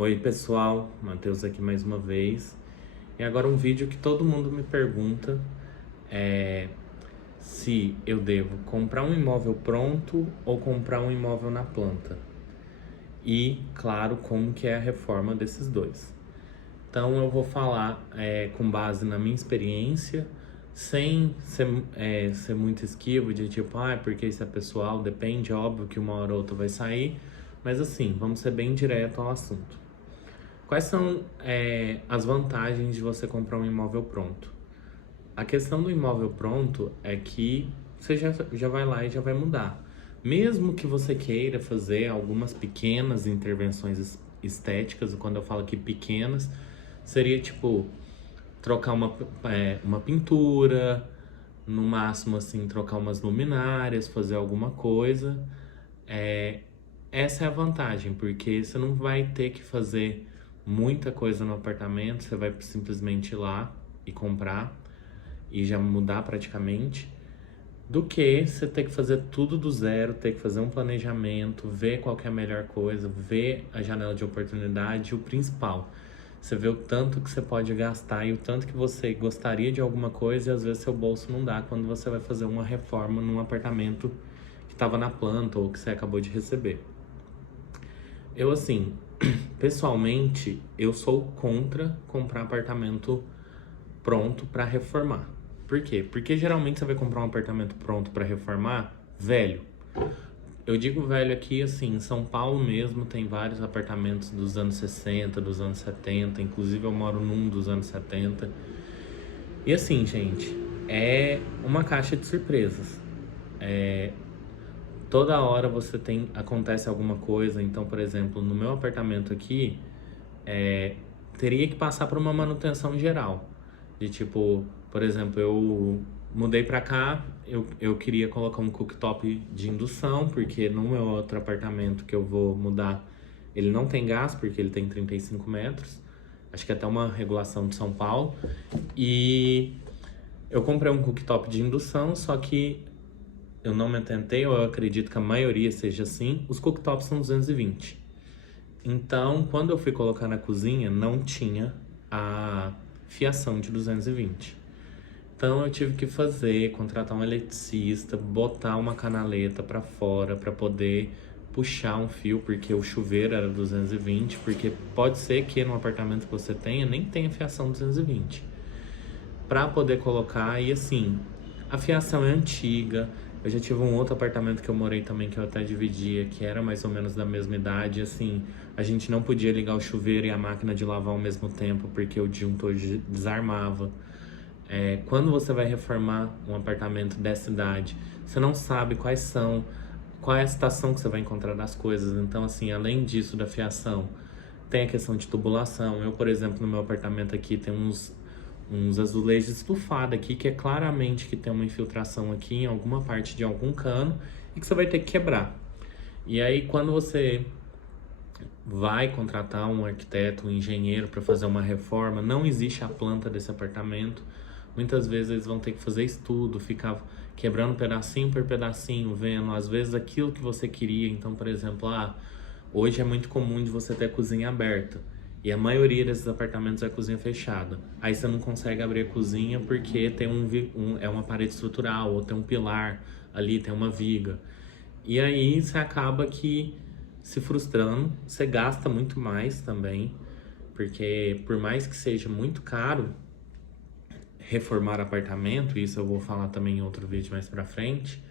Oi pessoal, Matheus aqui mais uma vez. E agora um vídeo que todo mundo me pergunta é se eu devo comprar um imóvel pronto ou comprar um imóvel na planta. E, claro, como que é a reforma desses dois. Então eu vou falar com base na minha experiência, sem ser muito esquivo de tipo, porque isso é pessoal, depende, óbvio que uma hora ou outra vai sair. Mas assim, vamos ser bem direto ao assunto. Quais são as vantagens de você comprar um imóvel pronto? A questão do imóvel pronto é que você já vai lá e já vai mudar. Mesmo que você queira fazer algumas pequenas intervenções estéticas, quando eu falo aqui pequenas, seria tipo trocar uma pintura, no máximo assim, trocar umas luminárias, fazer alguma coisa. É, Essa é a vantagem, porque você não vai ter que fazer muita coisa no apartamento, você vai simplesmente ir lá e comprar e já mudar praticamente, do que você ter que fazer tudo do zero, ter que fazer um planejamento, ver qual que é a melhor coisa, ver a janela de oportunidade e o principal. Você vê o tanto que você pode gastar e o tanto que você gostaria de alguma coisa e às vezes seu bolso não dá quando você vai fazer uma reforma num apartamento que estava na planta ou que você acabou de receber. Eu, assim, pessoalmente, eu sou contra comprar apartamento pronto para reformar. Por quê? Porque geralmente você vai comprar um apartamento pronto para reformar velho. Eu digo velho aqui, assim, em São Paulo mesmo tem vários apartamentos dos anos 60, dos anos 70, inclusive eu moro num dos anos 70. E assim, gente, é uma caixa de surpresas. Toda hora acontece alguma coisa. Então, por exemplo, no meu apartamento aqui, teria que passar por uma manutenção geral. De tipo, por exemplo, eu mudei pra cá, eu queria colocar um cooktop de indução, porque no meu outro apartamento que eu vou mudar, ele não tem gás, porque ele tem 35 metros. Acho que é até uma regulação de São Paulo. E eu comprei um cooktop de indução, só que eu não me atentei, ou eu acredito que a maioria seja assim, os cooktops são 220. Então, quando eu fui colocar na cozinha, não tinha a fiação de 220. Então, eu tive que contratar um eletricista, botar uma canaleta para fora para poder puxar um fio, porque o chuveiro era 220, porque pode ser que no apartamento que você tenha nem tenha fiação 220 para poder colocar. E assim, a fiação é antiga. Eu já tive um outro apartamento que eu morei também, que eu até dividia, que era mais ou menos da mesma idade. Assim, a gente não podia ligar o chuveiro e a máquina de lavar ao mesmo tempo, porque o disjuntor desarmava. Quando você vai reformar um apartamento dessa idade, você não sabe qual é a estação que você vai encontrar das coisas. Então, assim, além disso da fiação, tem a questão de tubulação. Eu, por exemplo, no meu apartamento aqui tem uns azulejos estufados aqui, que é claramente que tem uma infiltração aqui em alguma parte de algum cano e que você vai ter que quebrar. E aí, quando você vai contratar um arquiteto, um engenheiro para fazer uma reforma, não existe a planta desse apartamento. Muitas vezes eles vão ter que fazer estudo, ficar quebrando pedacinho por pedacinho, vendo às vezes aquilo que você queria. Então, por exemplo, hoje é muito comum de você ter a cozinha aberta. E a maioria desses apartamentos é a cozinha fechada. Aí você não consegue abrir a cozinha porque tem é uma parede estrutural, ou tem um pilar ali, tem uma viga. E aí você acaba que se frustrando, você gasta muito mais também, porque por mais que seja muito caro reformar apartamento, isso eu vou falar também em outro vídeo mais pra frente,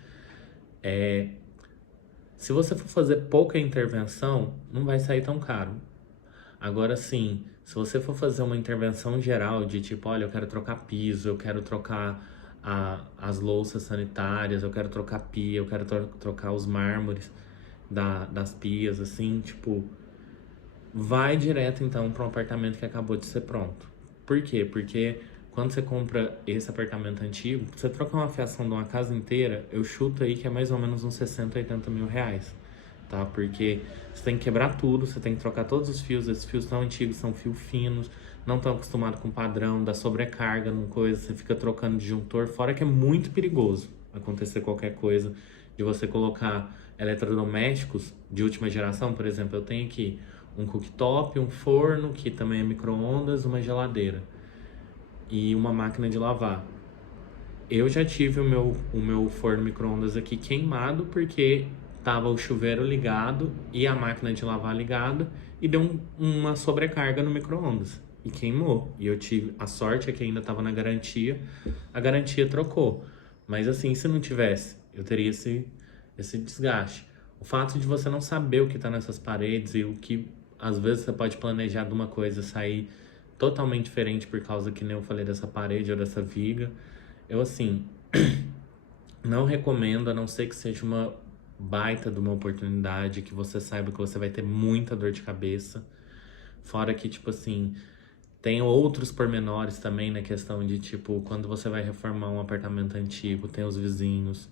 se você for fazer pouca intervenção, não vai sair tão caro. Agora sim, se você for fazer uma intervenção geral de tipo, olha, eu quero trocar piso, eu quero trocar as louças sanitárias, eu quero trocar pia, eu quero trocar os mármores das pias, assim, tipo, vai direto então para um apartamento que acabou de ser pronto. Por quê? Porque quando você compra esse apartamento antigo, pra você trocar uma fiação de uma casa inteira, eu chuto aí que é mais ou menos uns 60, 80 mil reais, tá? Porque você tem que quebrar tudo, você tem que trocar todos os fios, esses fios tão antigos, são fios finos, não estão acostumados com o padrão, dá sobrecarga numa coisa, você fica trocando disjuntor, fora que é muito perigoso acontecer qualquer coisa, de você colocar eletrodomésticos de última geração. Por exemplo, eu tenho aqui um cooktop, um forno, que também é micro-ondas, uma geladeira e uma máquina de lavar. Eu já tive o meu forno micro-ondas aqui queimado porque tava o chuveiro ligado e a máquina de lavar ligada e deu uma sobrecarga no micro-ondas e queimou. E eu tive a sorte é que ainda estava na garantia, a garantia trocou. Mas assim, se não tivesse, eu teria esse desgaste. O fato de você não saber o que está nessas paredes e o que às vezes você pode planejar de uma coisa sair totalmente diferente por causa que nem eu falei dessa parede ou dessa viga. Eu assim, não recomendo, a não ser que seja uma baita de uma oportunidade, que você saiba que você vai ter muita dor de cabeça. Fora que, tipo assim, tem outros pormenores também na questão de, tipo, quando você vai reformar um apartamento antigo, tem os vizinhos,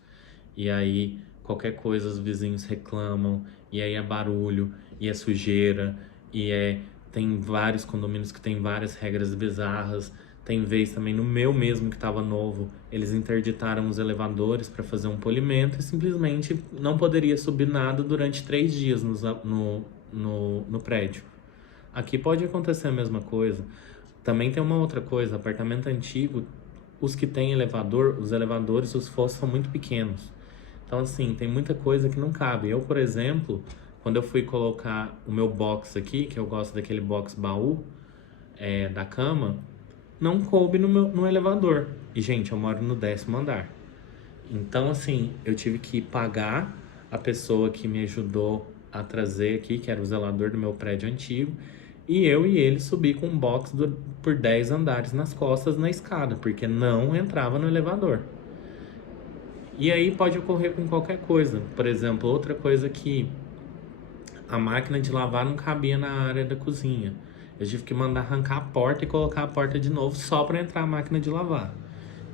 e aí qualquer coisa os vizinhos reclamam, e aí é barulho, e é sujeira, e é. Tem vários condomínios que tem várias regras bizarras. Tem vez também no meu mesmo que estava novo, eles interditaram os elevadores para fazer um polimento e simplesmente não poderia subir nada durante 3 dias no prédio. Aqui pode acontecer a mesma coisa. Também tem uma outra coisa, apartamento antigo, os que têm elevador, os elevadores, os fossos são muito pequenos. Então, assim, tem muita coisa que não cabe. Eu, por exemplo, quando eu fui colocar o meu box aqui, que eu gosto daquele box baú, da cama, não coube no elevador. E, gente, eu moro no 10º andar. Então, assim, eu tive que pagar a pessoa que me ajudou a trazer aqui, que era o zelador do meu prédio antigo, e eu e ele subir com um box por 10 andares nas costas na escada, porque não entrava no elevador. E aí pode ocorrer com qualquer coisa. Por exemplo, outra coisa que a máquina de lavar não cabia na área da cozinha. Eu tive que mandar arrancar a porta e colocar a porta de novo só para entrar a máquina de lavar.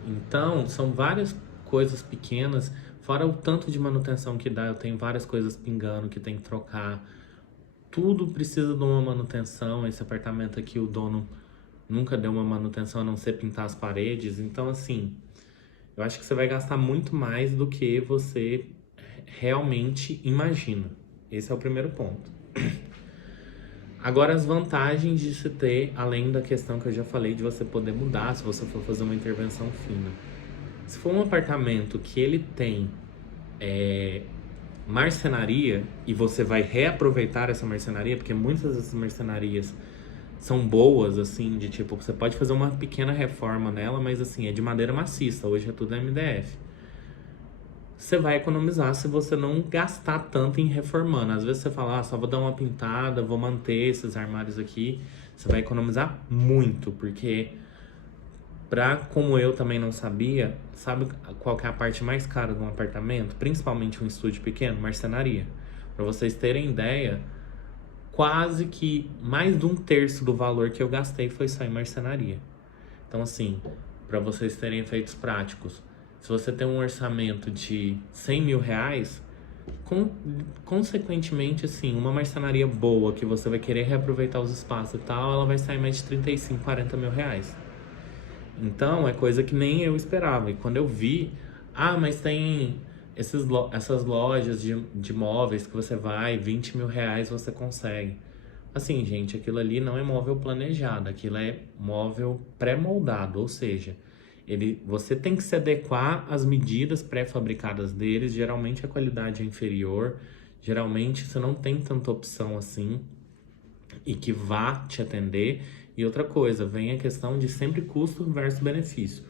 Então, são várias coisas pequenas, fora o tanto de manutenção que dá, eu tenho várias coisas pingando que tem que trocar. Tudo precisa de uma manutenção. Esse apartamento aqui, o dono nunca deu uma manutenção a não ser pintar as paredes. Então, assim, eu acho que você vai gastar muito mais do que você realmente imagina. Esse é o primeiro ponto. Agora, as vantagens de se ter, além da questão que eu já falei, de você poder mudar se você for fazer uma intervenção fina. Se for um apartamento que ele tem marcenaria e você vai reaproveitar essa marcenaria, porque muitas dessas marcenarias são boas, assim, de tipo, você pode fazer uma pequena reforma nela, mas assim, é de madeira maciça, hoje é tudo MDF. Você vai economizar se você não gastar tanto em reformando. Às vezes você fala, só vou dar uma pintada, vou manter esses armários aqui. Você vai economizar muito, porque como eu também não sabia, sabe qual que é a parte mais cara de um apartamento? Principalmente um estúdio pequeno? Marcenaria. Para vocês terem ideia, quase que mais de 1/3 do valor que eu gastei foi só em marcenaria. Então, assim, para vocês terem efeitos práticos, se você tem um orçamento de 100 mil reais, consequentemente, assim, uma marcenaria boa que você vai querer reaproveitar os espaços e tal, ela vai sair mais de 35, 40 mil reais. Então, é coisa que nem eu esperava. E quando eu vi, mas tem essas lojas de móveis que você vai, 20 mil reais você consegue. Assim, gente, aquilo ali não é móvel planejado, aquilo é móvel pré-moldado, ou seja, você tem que se adequar às medidas pré-fabricadas deles, geralmente a qualidade é inferior, geralmente você não tem tanta opção assim e que vá te atender. E outra coisa, vem a questão de sempre custo versus benefício.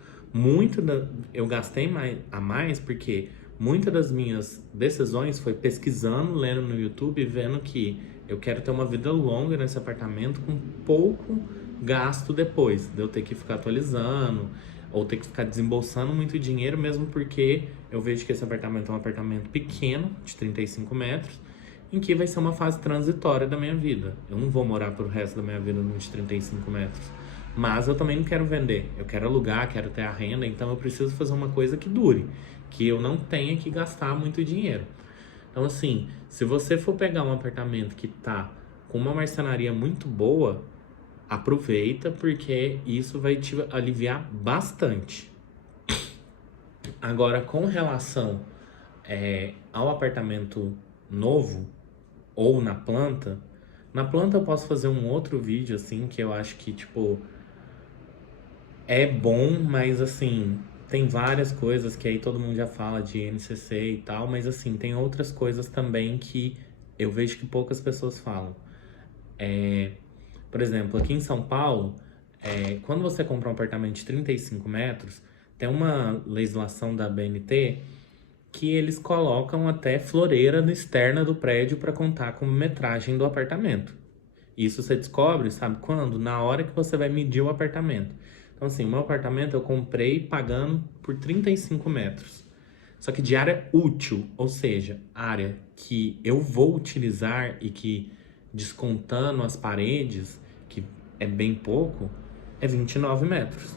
Eu gastei a mais porque muitas das minhas decisões foi pesquisando, lendo no YouTube e vendo que eu quero ter uma vida longa nesse apartamento com pouco gasto depois, de eu ter que ficar atualizando ou ter que ficar desembolsando muito dinheiro, mesmo porque eu vejo que esse apartamento é um apartamento pequeno, de 35 metros, em que vai ser uma fase transitória da minha vida. Eu não vou morar pro resto da minha vida num de 35 metros. Mas eu também não quero vender. Eu quero alugar, quero ter a renda, então eu preciso fazer uma coisa que dure, que eu não tenha que gastar muito dinheiro. Então, assim, se você for pegar um apartamento que tá com uma marcenaria muito boa, aproveita, porque isso vai te aliviar bastante. Agora, com relação ao apartamento novo ou na planta, Na planta eu posso fazer um outro vídeo, assim, que eu acho que, tipo, é bom, mas assim, tem várias coisas que aí todo mundo já fala de NCC e tal, mas assim, tem outras coisas também que eu vejo que poucas pessoas falam. Por exemplo, aqui em São Paulo, quando você compra um apartamento de 35 metros, tem uma legislação da BNT que eles colocam até floreira na externa do prédio para contar como metragem do apartamento. Isso você descobre, sabe quando? Na hora que você vai medir o apartamento. Então, assim, o meu apartamento eu comprei pagando por 35 metros. Só que de área útil, ou seja, área que eu vou utilizar e que, descontando as paredes, que é bem pouco, é 29 metros.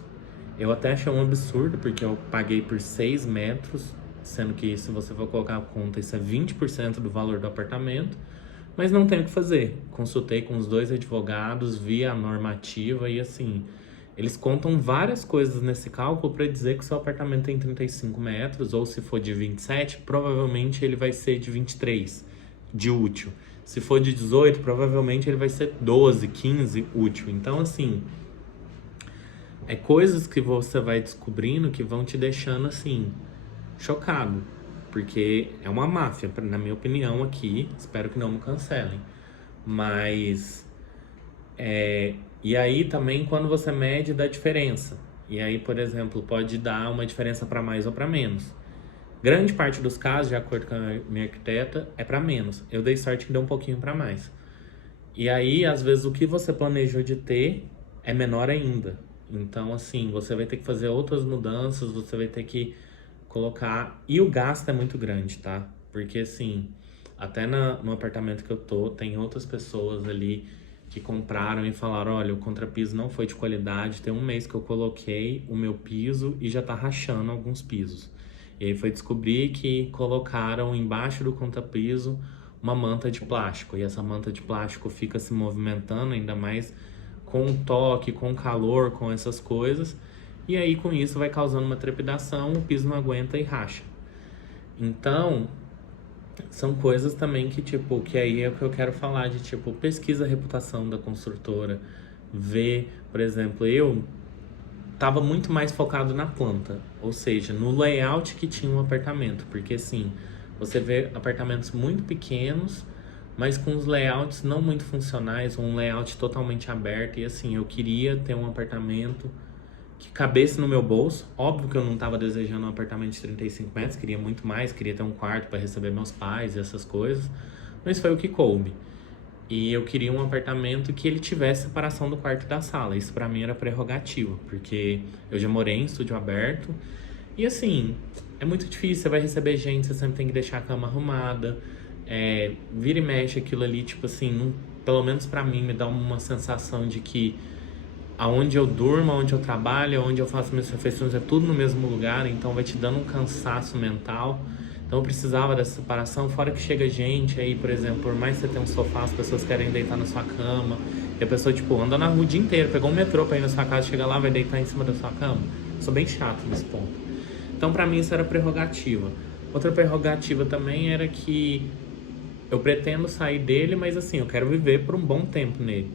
Eu até achei um absurdo, porque eu paguei por 6 metros, sendo que se você for colocar a conta, isso é 20% do valor do apartamento, mas não tem o que fazer. Consultei com os dois advogados, vi a normativa e assim, eles contam várias coisas nesse cálculo para dizer que seu apartamento tem 35 metros, ou se for de 27, provavelmente ele vai ser de 23 de útil. Se for de 18, provavelmente ele vai ser 12, 15 útil. Então, assim, é coisas que você vai descobrindo que vão te deixando assim, chocado. Porque é uma máfia, na minha opinião, aqui. Espero que não me cancelem. Mas. E aí também quando você mede dá diferença. E aí, por exemplo, pode dar uma diferença para mais ou para menos. Grande parte dos casos, de acordo com a minha arquiteta, é para menos. Eu dei sorte que deu um pouquinho para mais. E aí, às vezes, o que você planejou de ter é menor ainda. Então, assim, você vai ter que fazer outras mudanças, você vai ter que colocar. E o gasto é muito grande, tá? Porque, assim, até no apartamento que eu tô, tem outras pessoas ali que compraram e falaram: olha, o contrapiso não foi de qualidade. Tem um mês que eu coloquei o meu piso e já tá rachando alguns pisos. E aí foi descobrir que colocaram embaixo do contrapiso uma manta de plástico. E essa manta de plástico fica se movimentando, ainda mais com o toque, com o calor, com essas coisas. E aí com isso vai causando uma trepidação, o piso não aguenta e racha. Então, são coisas também que, tipo, que aí é o que eu quero falar de, tipo, pesquisa a reputação da construtora, ver, por exemplo, eu tava muito mais focado na planta, ou seja, no layout que tinha um apartamento, porque assim, você vê apartamentos muito pequenos, mas com os layouts não muito funcionais, um layout totalmente aberto, e assim, eu queria ter um apartamento que cabesse no meu bolso. Óbvio que eu não estava desejando um apartamento de 35 metros, queria muito mais, queria ter um quarto para receber meus pais e essas coisas, mas foi o que coube. E eu queria um apartamento que ele tivesse separação do quarto e da sala. Isso pra mim era prerrogativa, porque eu já morei em estúdio aberto. E assim, é muito difícil, você vai receber gente, você sempre tem que deixar a cama arrumada. Vira e mexe aquilo ali, tipo assim, pelo menos pra mim, me dá uma sensação de que aonde eu durmo, aonde eu trabalho, aonde eu faço minhas refeições, é tudo no mesmo lugar, então vai te dando um cansaço mental. Então eu precisava dessa separação, fora que chega gente aí, por exemplo, por mais que você tenha um sofá, as pessoas querem deitar na sua cama, e a pessoa, tipo, anda na rua o dia inteiro, pegou um metrô pra ir na sua casa, chega lá, vai deitar em cima da sua cama. Sou bem chato nesse ponto. Então pra mim isso era prerrogativa. Outra prerrogativa também era que eu pretendo sair dele, mas assim, eu quero viver por um bom tempo nele.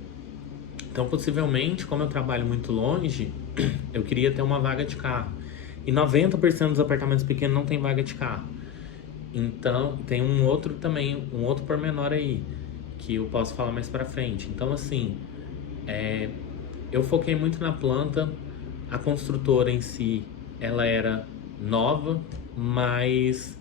Então, possivelmente, como eu trabalho muito longe, eu queria ter uma vaga de carro. E 90% dos apartamentos pequenos não tem vaga de carro. Então, tem um outro também, um outro pormenor aí, que eu posso falar mais pra frente. Então, assim, eu foquei muito na planta. A construtora em si, ela era nova, mas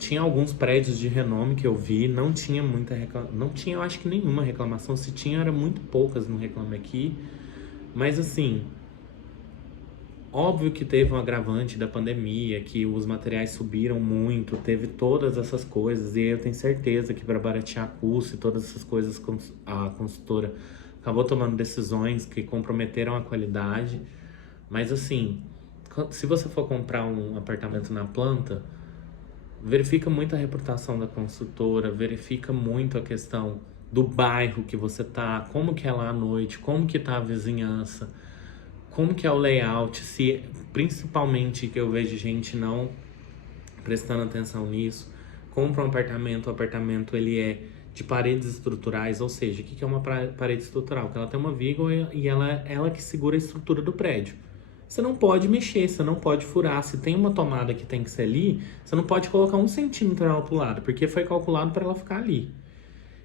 tinha alguns prédios de renome que eu vi, não tinha muita não tinha, eu acho que nenhuma reclamação, se tinha era muito poucas no Reclame Aqui, mas assim, óbvio que teve um agravante da pandemia, que os materiais subiram muito, teve todas essas coisas, e eu tenho certeza que para baratear custo e todas essas coisas, a construtora acabou tomando decisões que comprometeram a qualidade, mas assim, se você for comprar um apartamento na planta, verifica muito a reputação da construtora, verifica muito a questão do bairro que você tá, como que é lá à noite, como que tá a vizinhança, como que é o layout, se principalmente que eu vejo gente não prestando atenção nisso, compra um apartamento, o apartamento ele é de paredes estruturais, ou seja, o que que é uma parede estrutural? Que ela tem uma viga e ela que segura a estrutura do prédio. Você não pode mexer, você não pode furar. Se tem uma tomada que tem que ser ali, você não pode colocar 1 centímetro ela pro lado, porque foi calculado para ela ficar ali.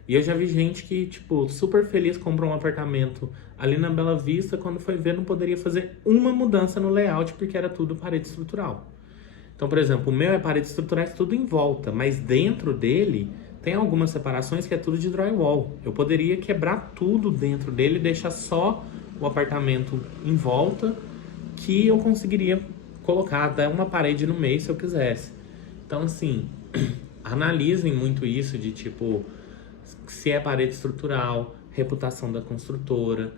E eu já vi gente que, tipo, super feliz comprou um apartamento ali na Bela Vista, quando foi ver não poderia fazer uma mudança no layout, porque era tudo parede estrutural. Então, por exemplo, o meu é paredes estruturais tudo em volta, mas dentro dele tem algumas separações que é tudo de drywall. Eu poderia quebrar tudo dentro dele e deixar só o apartamento em volta, que eu conseguiria colocar até uma parede no meio se eu quisesse. Então, assim, analisem muito isso de tipo, se é parede estrutural, reputação da construtora.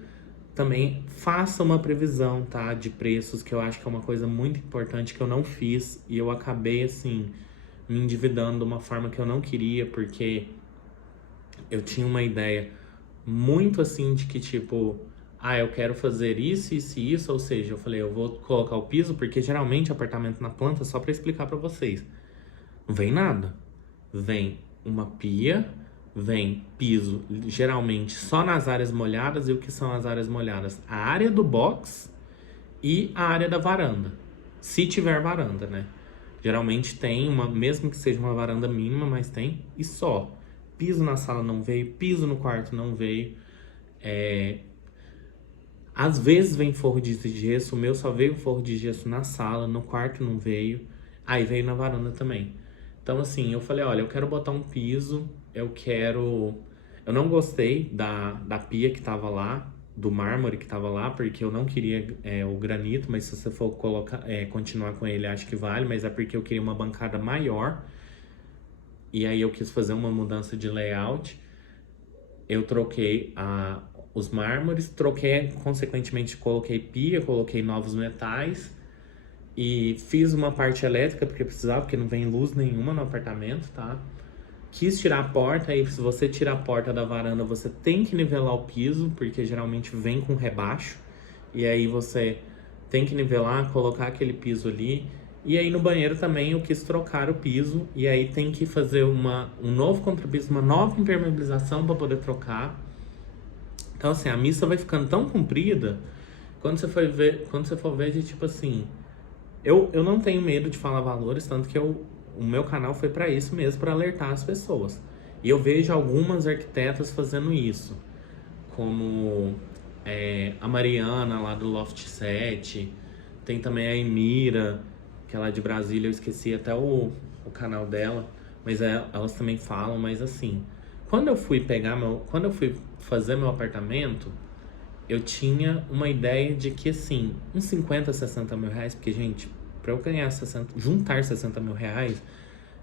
Também faça uma previsão, tá, de preços, que eu acho que é uma coisa muito importante que eu não fiz e eu acabei, assim, me endividando de uma forma que eu não queria, porque eu tinha uma ideia muito assim de que, tipo, eu quero fazer isso, isso e isso, ou seja, eu falei, eu vou colocar o piso, porque geralmente apartamento na planta, só para explicar para vocês, não vem nada. Vem uma pia, vem piso, geralmente só nas áreas molhadas. E o que são as áreas molhadas? A área do box e a área da varanda. Se tiver varanda, né? Geralmente tem uma, mesmo que seja uma varanda mínima, mas tem, e só. Piso na sala não veio, piso no quarto não veio. Às vezes vem forro de gesso, o meu só veio forro de gesso na sala, no quarto não veio. Aí veio na varanda também. Então, assim, eu falei, olha, eu quero botar um piso, eu quero... Eu não gostei da pia que tava lá, do mármore que tava lá, porque eu não queria o granito, mas se você for colocar, continuar com ele, acho que vale, mas é porque eu queria uma bancada maior. E aí eu quis fazer uma mudança de layout. Eu troquei os mármores, troquei, consequentemente, coloquei pia, coloquei novos metais e fiz uma parte elétrica porque precisava, porque não vem luz nenhuma no apartamento, tá? Quis tirar a porta, aí se você tirar a porta da varanda, você tem que nivelar o piso, porque geralmente vem com rebaixo, e aí você tem que nivelar, colocar aquele piso ali. E aí no banheiro também eu quis trocar o piso, e aí tem que fazer um novo contrapiso, uma nova impermeabilização para poder trocar. Então assim, a missa vai ficando tão comprida, quando você for ver de tipo assim, eu não tenho medo de falar valores, tanto que o meu canal foi para isso mesmo, para alertar as pessoas. E eu vejo algumas arquitetas fazendo isso, como a Mariana lá do Loft 7, tem também a Emira, que ela é de Brasília, eu esqueci até o canal dela, mas elas também falam. Mas assim, quando eu fui fazer meu apartamento, eu tinha uma ideia de que, assim, uns 50, 60 mil reais, porque, gente, pra eu ganhar juntar 60 mil reais,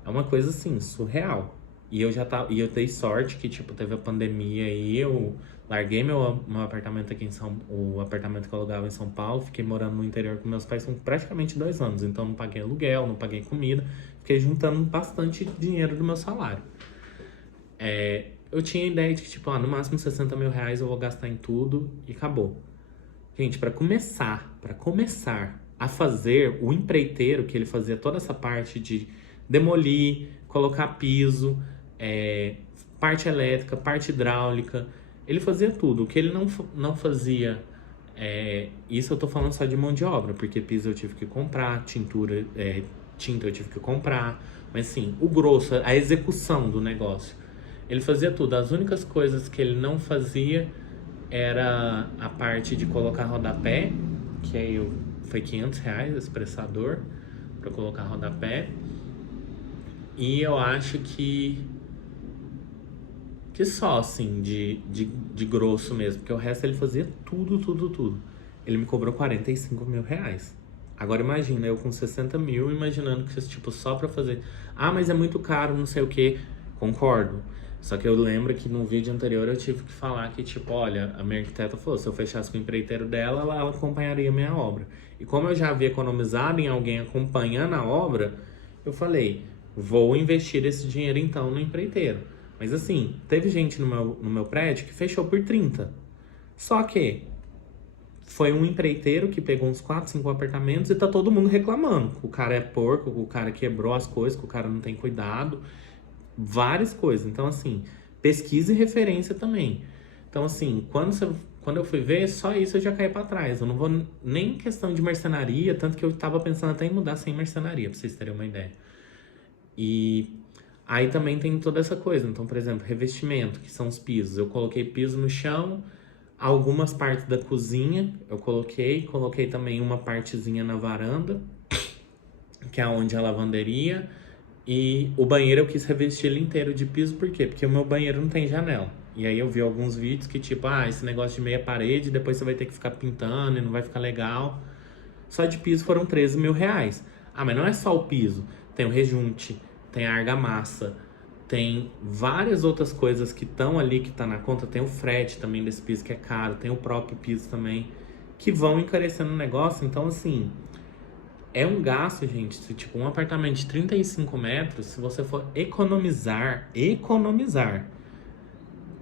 é uma coisa, assim, surreal. E eu dei sorte que, tipo, teve a pandemia e eu larguei meu apartamento aqui o apartamento que eu alugava em São Paulo, fiquei morando no interior com meus pais por praticamente 2 anos, então não paguei aluguel, não paguei comida, fiquei juntando bastante dinheiro do meu salário. Eu tinha a ideia de que, tipo, no máximo 60 mil reais eu vou gastar em tudo e acabou. Gente, para começar a fazer o empreiteiro, que ele fazia toda essa parte de demolir, colocar piso, parte elétrica, parte hidráulica, ele fazia tudo. O que ele não fazia, isso eu tô falando só de mão de obra, porque piso eu tive que comprar, tinta eu tive que comprar, mas sim, o grosso, a execução do negócio. Ele fazia tudo. As únicas coisas que ele não fazia era a parte de colocar rodapé, que aí foi 500 reais esse pressador para colocar rodapé. E eu acho que só, assim, de grosso mesmo, porque o resto ele fazia tudo, tudo, tudo. Ele me cobrou 45 mil reais. Agora imagina, eu com 60 mil, imaginando que, tipo, só pra fazer... mas é muito caro, não sei o que. Concordo. Só que eu lembro que no vídeo anterior eu tive que falar que, tipo, olha, a minha arquiteta falou, se eu fechasse com o empreiteiro dela, ela acompanharia a minha obra. E como eu já havia economizado em alguém acompanhando a obra, eu falei, vou investir esse dinheiro então no empreiteiro. Mas assim, teve gente no meu prédio que fechou por 30. Só que foi um empreiteiro que pegou uns 4, 5 apartamentos e tá todo mundo reclamando. O cara é porco, o cara quebrou as coisas, que o cara não tem cuidado. Várias coisas. Então, assim, pesquisa e referência também. Então, assim, quando eu fui ver, só isso eu já caí pra trás. Eu não vou nem em questão de marcenaria, tanto que eu tava pensando até em mudar sem marcenaria, pra vocês terem uma ideia. E aí também tem toda essa coisa. Então, por exemplo, revestimento, que são os pisos. Eu coloquei piso no chão, algumas partes da cozinha eu coloquei também uma partezinha na varanda, que é onde é a lavanderia. E o banheiro eu quis revestir ele inteiro de piso, por quê? Porque o meu banheiro não tem janela. E aí eu vi alguns vídeos que tipo, esse negócio de meia parede, depois você vai ter que ficar pintando e não vai ficar legal. Só de piso foram 13 mil reais. Ah, mas não é só o piso. Tem o rejunte, tem a argamassa, tem várias outras coisas que estão ali, que tá na conta. Tem o frete também desse piso que é caro, tem o próprio piso também, que vão encarecendo o negócio. Então, assim, é um gasto, gente. Tipo, um apartamento de 35 metros, se você for economizar,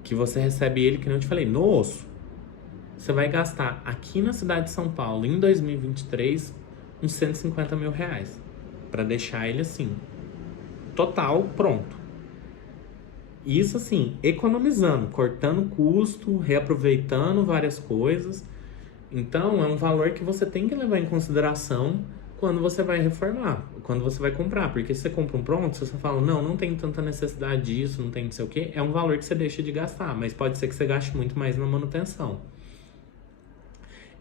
que você recebe ele, que nem eu te falei, no osso, você vai gastar aqui na cidade de São Paulo, em 2023, uns 150 mil reais. Pra deixar ele assim, total, pronto. Isso assim, economizando, cortando custo, reaproveitando várias coisas. Então, é um valor que você tem que levar em consideração quando você vai reformar, quando você vai comprar. Porque se você compra um pronto, se você fala, não tem tanta necessidade disso, não tem não sei o quê, é um valor que você deixa de gastar. Mas pode ser que você gaste muito mais na manutenção.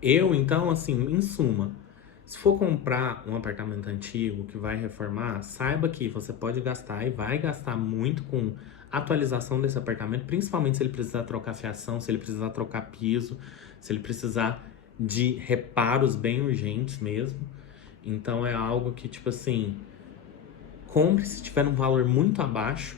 Então, assim, em suma, se for comprar um apartamento antigo que vai reformar, saiba que você pode gastar e vai gastar muito com atualização desse apartamento, principalmente se ele precisar trocar fiação, se ele precisar trocar piso, se ele precisar de reparos bem urgentes mesmo. Então é algo que, tipo assim, compre se tiver um valor muito abaixo,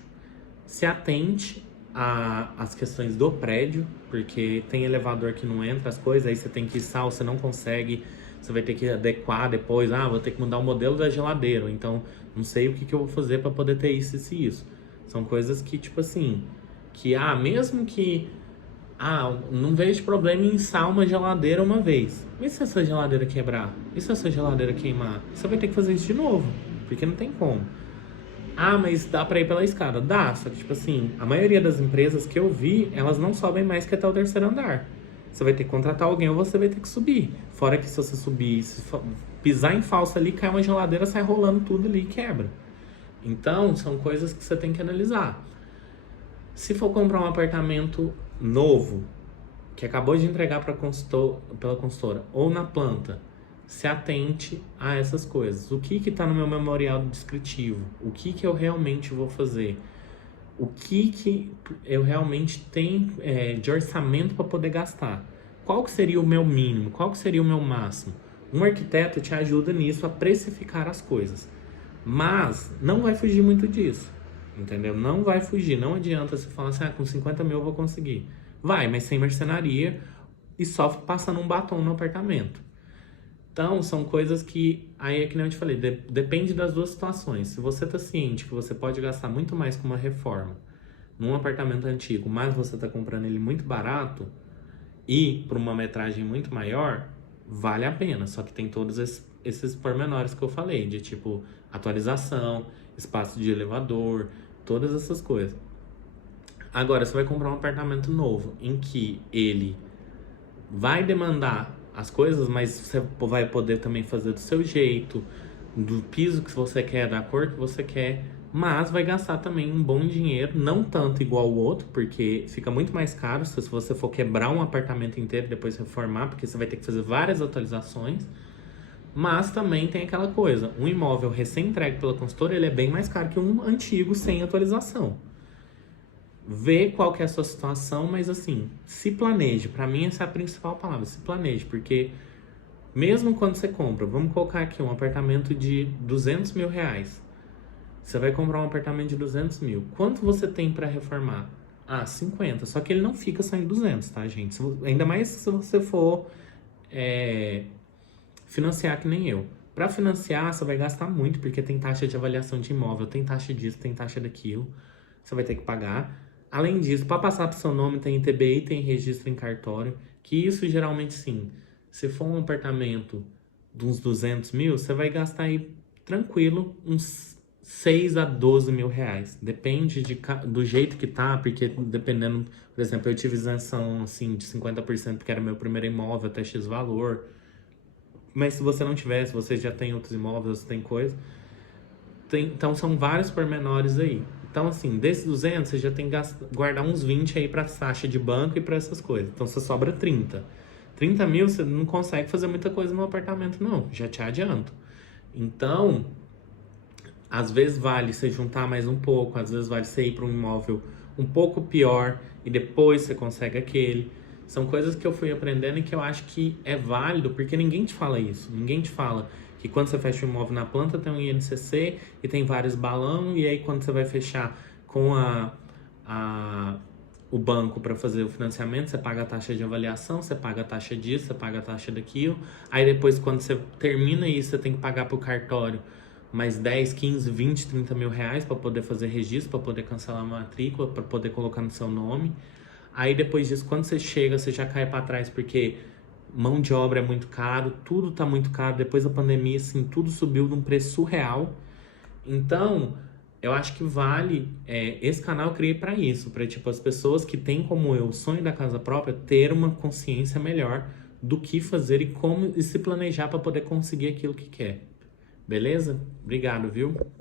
se atente às questões do prédio, porque tem elevador que não entra as coisas, aí você tem que içar, você não consegue, você vai ter que adequar depois, vou ter que mudar o modelo da geladeira, então não sei o que eu vou fazer para poder ter isso e isso. São coisas que, tipo assim, que, mesmo que, não vejo problema em içar uma geladeira uma vez. Mas se essa geladeira quebrar? E se essa geladeira queimar? Você vai ter que fazer isso de novo, porque não tem como. Mas dá pra ir pela escada? Dá, só que, tipo assim, a maioria das empresas que eu vi, elas não sobem mais que até o terceiro andar. Você vai ter que contratar alguém ou você vai ter que subir. Fora que se você subir, pisar em falso ali, cai uma geladeira, sai rolando tudo ali e quebra. Então, são coisas que você tem que analisar. Se for comprar um apartamento novo, que acabou de entregar pela consultora, ou na planta, se atente a essas coisas. O que está no meu memorial descritivo? O que eu realmente vou fazer? O que eu realmente tenho de orçamento para poder gastar? Qual que seria o meu mínimo? Qual que seria o meu máximo? Um arquiteto te ajuda nisso a precificar as coisas. Mas não vai fugir muito disso, entendeu? Não vai fugir. Não adianta você falar assim, com 50 mil eu vou conseguir. Vai, mas sem marcenaria e só passando um batom no apartamento. Então, são coisas que, aí é que nem eu te falei, depende das duas situações. Se você tá ciente que você pode gastar muito mais com uma reforma num apartamento antigo, mas você tá comprando ele muito barato e por uma metragem muito maior, vale a pena. Só que tem todos esses pormenores que eu falei, de tipo atualização, espaço de elevador, todas essas coisas. Agora, você vai comprar um apartamento novo em que ele vai demandar as coisas, mas você vai poder também fazer do seu jeito, do piso que você quer, da cor que você quer, mas vai gastar também um bom dinheiro, não tanto igual o outro, porque fica muito mais caro se você for quebrar um apartamento inteiro e depois reformar, porque você vai ter que fazer várias atualizações, mas também tem aquela coisa, um imóvel recém-entregue pela consultora, ele é bem mais caro que um antigo sem atualização. Vê qual que é a sua situação, mas assim, se planeje. Pra mim essa é a principal palavra, se planeje, porque mesmo quando você compra, vamos colocar aqui um apartamento de 200 mil reais. Você vai comprar um apartamento de 200 mil. Quanto você tem pra reformar? 50. Só que ele não fica só em 200, tá, gente? Ainda mais se você for financiar que nem eu. Pra financiar, você vai gastar muito, porque tem taxa de avaliação de imóvel, tem taxa disso, tem taxa daquilo. Você vai ter que pagar. Além disso, para passar para o seu nome, tem ITBI, tem registro em cartório, que isso geralmente sim. Se for um apartamento de uns 200 mil, você vai gastar aí tranquilo uns 6 a 12 mil reais. Depende do jeito que tá, porque dependendo, por exemplo, eu tive isenção assim de 50% porque era meu primeiro imóvel até X valor. Mas se você não tiver, se você já tem outros imóveis, você tem coisa, então são vários pormenores aí. Então, assim, desses 200, você já tem que guardar uns 20 aí pra taxa de banco e pra essas coisas. Então, você sobra 30. 30 mil, você não consegue fazer muita coisa no apartamento, não. Já te adianto. Então, às vezes vale você juntar mais um pouco, às vezes vale você ir para um imóvel um pouco pior e depois você consegue aquele. São coisas que eu fui aprendendo e que eu acho que é válido, porque ninguém te fala isso. Ninguém te fala que quando você fecha o imóvel na planta tem um INCC e tem vários balão, e aí quando você vai fechar com a, o banco para fazer o financiamento, você paga a taxa de avaliação, você paga a taxa disso, você paga a taxa daquilo. Aí depois, quando você termina isso, você tem que pagar para o cartório mais 10, 15, 20, 30 mil reais para poder fazer registro, para poder cancelar a matrícula, para poder colocar no seu nome. Aí depois disso, quando você chega, você já cai para trás porque mão de obra é muito caro, tudo tá muito caro. Depois da pandemia, assim, tudo subiu de um preço surreal. Então, eu acho que vale. Esse canal eu criei para isso, para tipo as pessoas que têm como eu o sonho da casa própria ter uma consciência melhor do que fazer e como e se planejar para poder conseguir aquilo que quer. Beleza? Obrigado, viu?